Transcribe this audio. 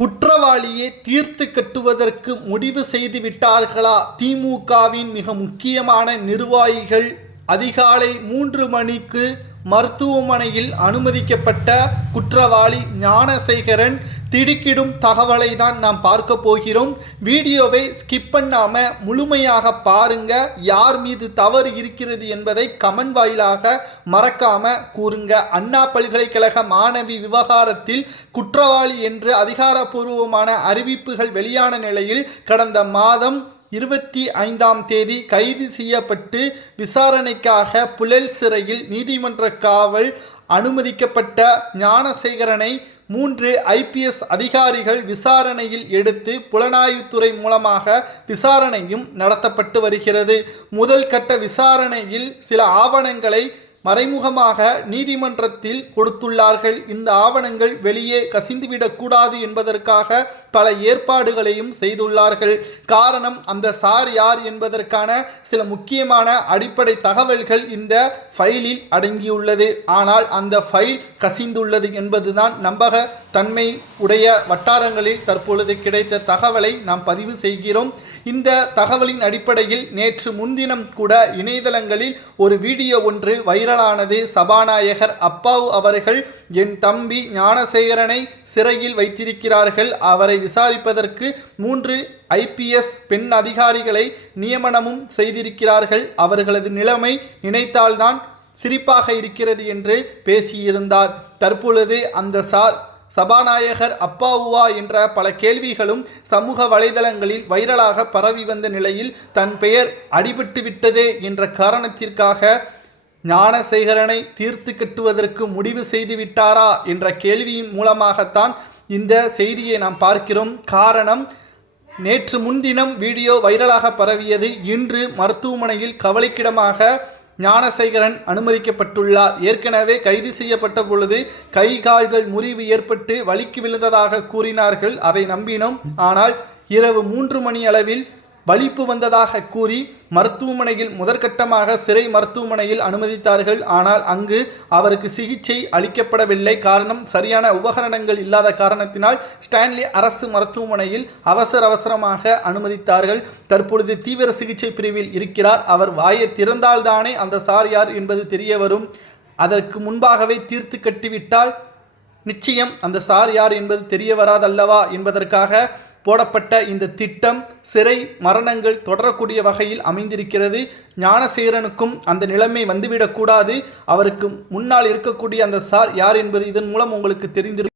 குற்றவாளியை தீர்த்து கட்டுவதற்கு முடிவு செய்து விட்டார்களா திமுகவின் மிக முக்கியமான நிர்வாகிகள் அதிகாலை மூன்று மணிக்கு மருத்துவமனையில் அனுமதிக்கப்பட்ட குற்றவாளி ஞானசேகரன் திடுக்கிடும் தகவலை தான் நாம் பார்க்க போகிறோம். வீடியோவை ஸ்கிப் பண்ணாமல் முழுமையாக பாருங்க. யார் மீது தவறு இருக்கிறது என்பதை கமெண்ட் வாயிலாக மறக்காம கூறுங்க. அண்ணா பல்கலைக்கழக மாணவி விவகாரத்தில் குற்றவாளி என்று அதிகாரப்பூர்வமான அறிவிப்புகள் வெளியான நிலையில் கடந்த மாதம் இருபத்தி ஐந்தாம் தேதி கைது செய்யப்பட்டு விசாரணைக்காக புழல் சிறையில் நீதிமன்ற காவல் அனுமதிக்கப்பட்ட ஞானசேகரனை மூன்று ஐபிஎஸ் அதிகாரிகள் விசாரணையில் எடுத்து புலனாய்வுத்துறை மூலமாக விசாரணையும் நடத்தப்பட்டு வருகிறது. முதல் கட்ட விசாரணையில் சில ஆவணங்களை மறைமுகமாக நீதிமன்றத்தில் கொடுத்துள்ளார்கள். இந்த ஆவணங்கள் வெளியே கசிந்துவிடக்கூடாது என்பதற்காக பல ஏற்பாடுகளையும் செய்துள்ளார்கள். காரணம் அந்த சார் யார் என்பதற்கான சில முக்கியமான அடிப்படை தகவல்கள் இந்த ஃபைலில் அடங்கியுள்ளது. ஆனால் அந்த ஃபைல் கசிந்துள்ளது என்பதுதான் நம்பக தன்மை உடைய வட்டாரங்களில் தற்பொழுது கிடைத்த தகவலை நாம் பதிவு செய்கிறோம். இந்த தகவலின் அடிப்படையில் நேற்று முன்தினம் கூட இணையதளங்களில் ஒரு வீடியோ ஒன்று வைரலானது. சபாநாயகர் அப்பாவு அவர்கள் என் தம்பி ஞானசேகரனை சிறையில் வைத்திருக்கிறார்கள். அவரை விசாரிப்பதற்கு மூன்று ஐபிஎஸ் பெண் அதிகாரிகளை நியமனமும் செய்திருக்கிறார்கள். அவர்களது நிலைமை நினைத்தால்தான் சிரிப்பாக இருக்கிறது என்று பேசியிருந்தார். தற்பொழுது அந்த சார் சபாநாயகர் அப்பாவுவா என்ற பல கேள்விகளும் சமூக வலைதளங்களில் வைரலாக பரவி வந்த நிலையில் தன் பெயர் அடிபட்டு விட்டதே என்ற காரணத்திற்காக ஞானசேகரனை தீர்த்து கட்டுவதற்கு முடிவு செய்து விட்டாரா என்ற கேள்வியின் மூலமாகத்தான் இந்த செய்தியை நாம் பார்க்கிறோம். காரணம் நேற்று முன்தினம் வீடியோ வைரலாக பரவியது. இன்று மருத்துவமனையில் கவலைக்கிடமாக ஞானசேகரன் அனுமதிக்கப்பட்டுள்ளார். ஏற்கனவே கைது செய்யப்பட்ட பொழுது கை கால்கள் முறிவு ஏற்பட்டு வலிக்கு விழுந்ததாக கூறினார்கள். அதை நம்பினோம். ஆனால் இரவு மூன்று மணி அளவில் வலிப்பு வந்ததாக கூறி மருத்துவமனையில் முதற்கட்டமாக சிறை மருத்துவமனையில் அனுமதித்தார்கள். ஆனால் அங்கு அவருக்கு சிகிச்சை அளிக்கப்படவில்லை. காரணம் சரியான உபகரணங்கள் இல்லாத காரணத்தினால் ஸ்டான்லி அரசு மருத்துவமனையில் அவசர அவசரமாக அனுமதித்தார்கள். தற்பொழுது தீவிர சிகிச்சை பிரிவில் இருக்கிறார். அவர் வாயை திறந்தால்தானே அந்த சார் யார் என்பது தெரிய வரும். அதற்கு முன்பாகவே தீர்த்து கட்டிவிட்டால் நிச்சயம் அந்த சார் யார் என்பது தெரிய வராதல்லவா என்பதற்காக போடப்பட்ட இந்த திட்டம் சிறை மரணங்கள் தொடரக்கூடிய வகையில் அமைந்திருக்கிறது. ஞானசேரனுக்கும் அந்த நிலைமை வந்துவிடக்கூடாது. அவருக்கு முன்னால் இருக்கக்கூடிய அந்த சார் யார் என்பது இதன் மூலம் உங்களுக்கு தெரிந்திருக்கும்.